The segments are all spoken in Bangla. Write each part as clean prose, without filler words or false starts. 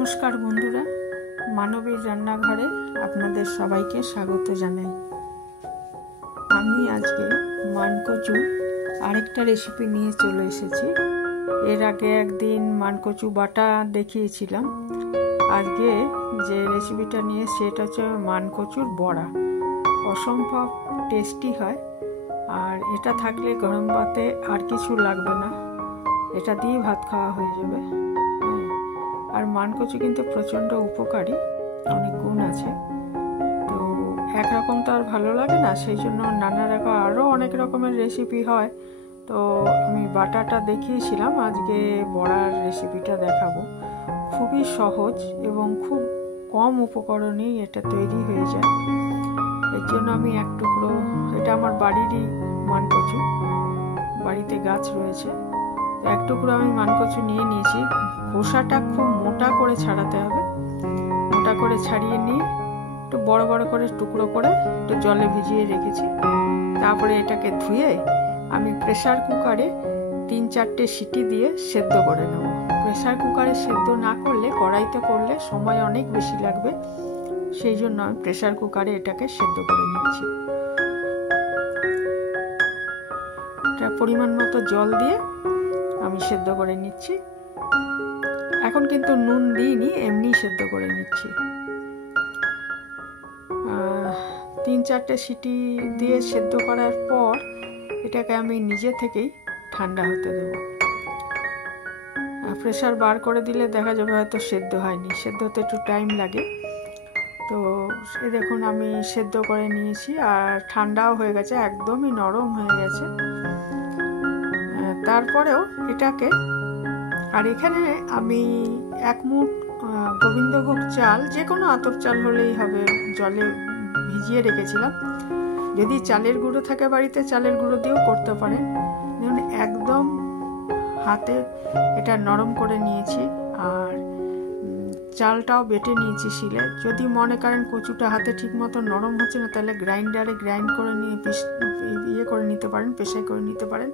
নমস্কার বন্ধুরা, মানবীর রান্নাঘরে আপনাদের সবাইকে স্বাগত জানাই। আমি আজকে মানকচু আরেকটা রেসিপি নিয়ে চলে এসেছি। এর আগে একদিন মানকচু বাটা দেখিয়েছিলাম। আজকে যে রেসিপিটা নিয়ে সেটা হচ্ছে মানকচুর বড়া। অসম্ভব টেস্টি হয়, আর এটা থাকলে গরম ভাতে আর কিছু লাগবে না, এটা দিয়ে ভাত খাওয়া হয়ে যাবে। আর মানকচু কিন্তু প্রচণ্ড উপকারী, অনেক গুণ আছে। তো একরকম তো আর ভালো লাগে না, সেই জন্য নানা রকম আরও অনেক রকমের রেসিপি হয়। তো আমি বাটাটা দেখিয়েছিলাম, আজকে বড়ার রেসিপিটা দেখাবো। খুবই সহজ এবং খুব কম উপকরণেই এটা তৈরি হয়ে যায়। এর জন্য আমি এক টুকরো, এটা আমার বাড়িরই মানকচু, বাড়িতে গাছ রয়েছে, এক টুকরো আমি মানকচু নিয়ে নিয়েছি। খোসাটা খুব মোটা করে ছাড়াতে হবে। মোটা করে ছাড়িয়ে নিয়ে একটু বড় বড় করে টুকরো করে একটু জলে ভিজিয়ে রেখেছি। তারপরে এটাকে ধুয়ে আমি প্রেসার কুকারে 3-4টে সিটি দিয়ে সেদ্ধ করে নেব। প্রেসার কুকারে সেদ্ধ না করলে, কড়াইতে করলে সময় অনেক বেশি লাগবে, সেই জন্য আমি প্রেসার কুকারে এটাকে সেদ্ধ করে নিচ্ছি। এটা পরিমাণ মতো জল দিয়ে আমি সেদ্ধ করে নিচ্ছি। এখন কিন্তু নুন দিইনি, এমনি সেদ্ধ করে নিচ্ছি। 3-4টে সিটি দিয়ে সেদ্ধ করার পর এটাকে আমি নিজে থেকেই ঠান্ডা হতে দেবো। প্রেসার বার করে দিলে দেখা যাবে হয়তো সেদ্ধ হয়নি, সেদ্ধ হতে একটু টাইম লাগে। তো এই দেখুন আমি সেদ্ধ করে নিয়েছি, আর ঠান্ডাও হয়ে গেছে, একদমই নরম হয়ে গেছে। তারপরেও এটাকে, আর এখানে আমি 1 মুঠ গোবিন্দভোগ চাল, যে কোনো আতপ চাল হলেই হবে, জলে ভিজিয়ে রেখেছিলাম। যদি চালের গুঁড়ো থাকে বাড়িতে, চালের গুঁড়ো দিয়েও করতে পারেন। দেখুন একদম হাতে এটা নরম করে নিয়েছি, আর চালটাও বেটে নিয়েছি শিলে। যদি মনে করেন কচুটা হাতে ঠিক মতো নরম হচ্ছে না, তাহলে গ্রাইন্ডারে গ্রাইন্ড করে নিয়ে ইয়ে করে নিতে পারেন, পেশাই করে নিতে পারেন,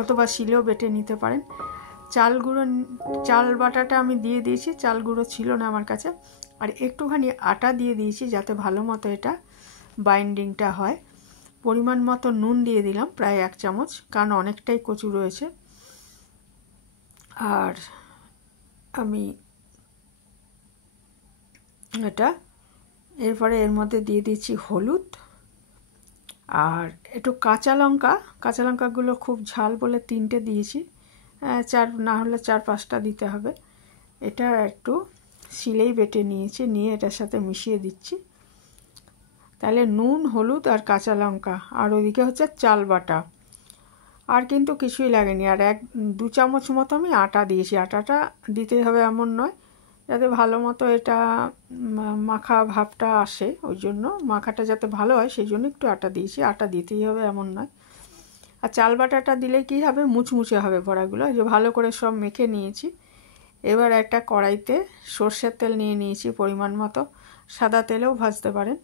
অথবা শিলেও বেটে নিতে পারেন। চাল বাটাটা আমি দিয়ে দিয়েছি, চাল গুঁড়ো ছিল না আমার কাছে। আর একটুখানি আটা দিয়ে দিয়েছি যাতে ভালো মতো এটা বাইন্ডিংটা হয়। পরিমাণ মতো নুন দিয়ে দিলাম, প্রায় 1 চামচ, কারণ অনেকটাই কচু রয়েছে। আর আমি এটা এরপরে এর মধ্যে দিয়ে দিচ্ছি হলুদ, আর একটু কাঁচা লঙ্কাগুলো খুব ঝাল বলে 3টে দিয়েছি, 4 না হলে 4-5টা দিতে হবে। এটা একটু শিলেই বেটে নিয়েছি, নিয়ে এটার সাথে মিশিয়ে দিচ্ছি। তাহলে নুন, হলুদ আর কাঁচা লঙ্কা, আর ওইদিকে হচ্ছে চাল বাটা, আর কিন্তু কিছুই লাগেনি। আর 1-2 চামচ মতো আমি আটা দিয়েছি। আটাটা দিতেই হবে এমন নয়, যাতে ভালো মতো এটা মাখা ভাবটা আসে, ওই জন্য মাখাটা যাতে ভালো হয় সেই জন্য একটু আটা দিয়েছি। আটা দিতেই হবে এমন নয়। আর চাল বাটাটা দিলে কি হবে, মুচমুচে হবে বড়াগুলো। যে ভালো করে সব মেখে নিয়েছি। এবার একটা কড়াইতে সর্ষের তেল নিয়ে নিয়েছি পরিমাণ মতো, সাদা তেলেও ভাজতে পারেন।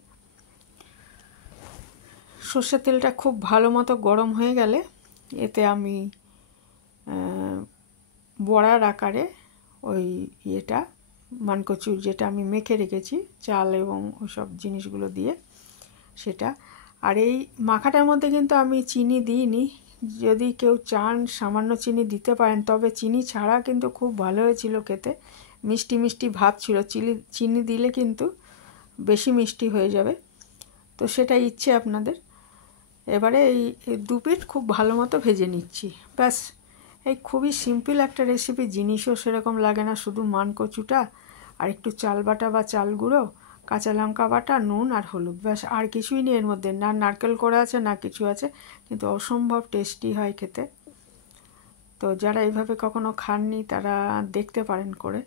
সর্ষের তেলটা খুব ভালো মতো গরম হয়ে গেলে এতে আমি বড়ার আকারে ওই ইয়েটা, মানকচু যেটা আমি মেখে রেখেছি চাল এবং ওসব জিনিসগুলো দিয়ে, সেটা। আর এই মাখাটার মধ্যে কিন্তু আমি চিনি দিইনি। যদি কেউ চান সামান্য চিনি দিতে পারেন, তবে চিনি ছাড়া কিন্তু খুব ভালো হয়েছিল খেতে, মিষ্টি মিষ্টি ভাব ছিল। চিনি দিলে কিন্তু বেশি মিষ্টি হয়ে যাবে, তো সেটা ইচ্ছে আপনাদের। এবারে এই 2 পিঠ খুব ভালো মতো ভেজে নিচ্ছি, ব্যাস। এই খুবই সিম্পল একটা রেসিপি, জিনিসও সেরকম লাগে না, শুধু মানকচুটা আর একটু চাল বাটা বা চাল গুঁড়ো, কাঁচা লঙ্কা বাটা, নুন আর হলুদ, ব্যাস। আর কিছুই নেই এর মধ্যে, না নারকেল করা আছে না কিছু আছে, কিন্তু অসম্ভব টেস্টি হয় খেতে। তো যারা এইভাবে কখনো খাননি তারা দেখতে পারেন করে,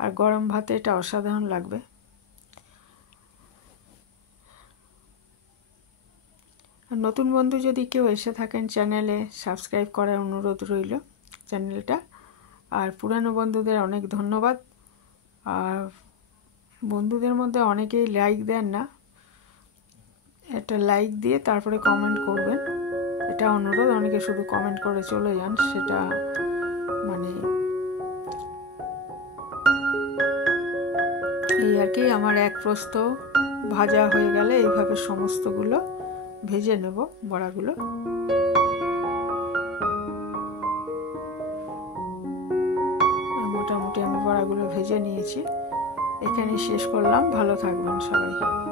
আর গরম ভাতে এটা অসাধারণ লাগবে। নতুন বন্ধু যদি কেউ এসে থাকেন, চ্যানেলে সাবস্ক্রাইব করার অনুরোধ রইল চ্যানেলটা। আর পুরানো বন্ধুদের অনেক ধন্যবাদ। আর বন্ধুদের মধ্যে অনেকেই লাইক দেন না, একটা লাইক দিয়ে তারপরে কমেন্ট করবেন, এটা অনুরোধ। অনেকে শুধু কমেন্ট করে চলে যান, সেটা মানে এই আর কি, আমার এক প্রস্থ ভাজা হয়ে গেলে এইভাবে সমস্তগুলো ভেজে নেব বড়াগুলো। মোটামুটি আমি বড়াগুলো ভেজে নিয়েছি। এখানেই শেষ করলাম। ভালো থাকবেন সবাই।